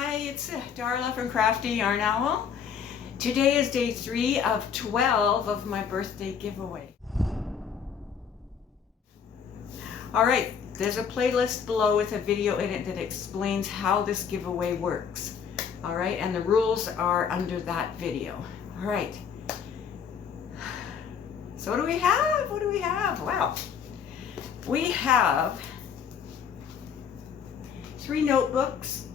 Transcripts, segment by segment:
Hi, it's Darla from Crafty Yarn Owl. Today is day 3 of 12 of my birthday giveaway. Alright, there's a playlist below with a video in it that explains how this giveaway works. Alright, and the rules are under that video. Alright. So what do we have? What do we have? Wow. We have 3 notebooks.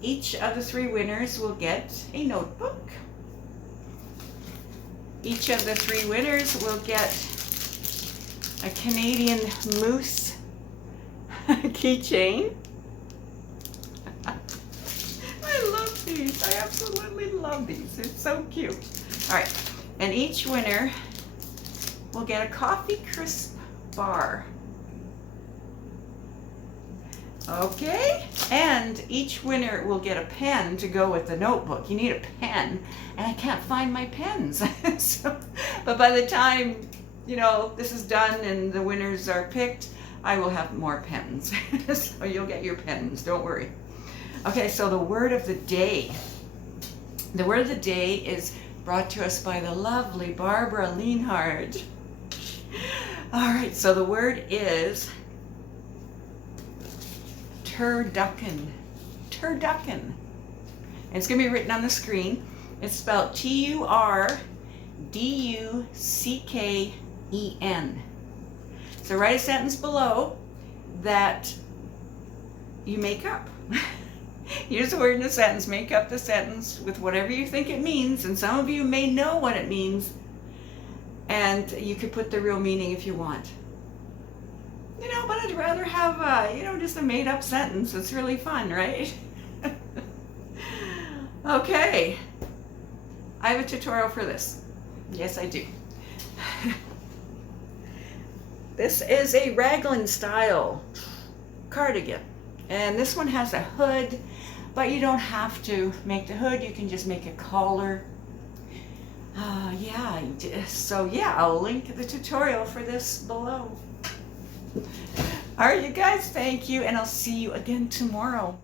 Each of the 3 winners will get a notebook. Each of the 3 winners will get a Canadian Moose keychain. I love these. I absolutely love these. They're so cute. All right. And each winner will get a coffee crisp bar. Okay, and each winner will get a pen to go with the notebook. You need a pen, and I can't find my pens. But by the time, this is done and the winners are picked, I will have more pens. So you'll get your pens, don't worry. Okay, so the word of the day. The word of the day is brought to us by the lovely Barbara Lienhard. All right, so the word is turducken. Turducken. And it's going to be written on the screen. It's spelled T-U-R-D-U-C-K-E-N. So write a sentence below that you make up. Use the word in a sentence. Make up the sentence with whatever you think it means. And some of you may know what it means. And you could put the real meaning if you want. But I'd rather have, just a made-up sentence. It's really fun, right? Okay. I have a tutorial for this. Yes, I do. This is a Raglan style cardigan. And this one has a hood, but you don't have to make the hood. You can just make a collar. I'll link the tutorial for this below. All right, you guys, thank you, and I'll see you again tomorrow.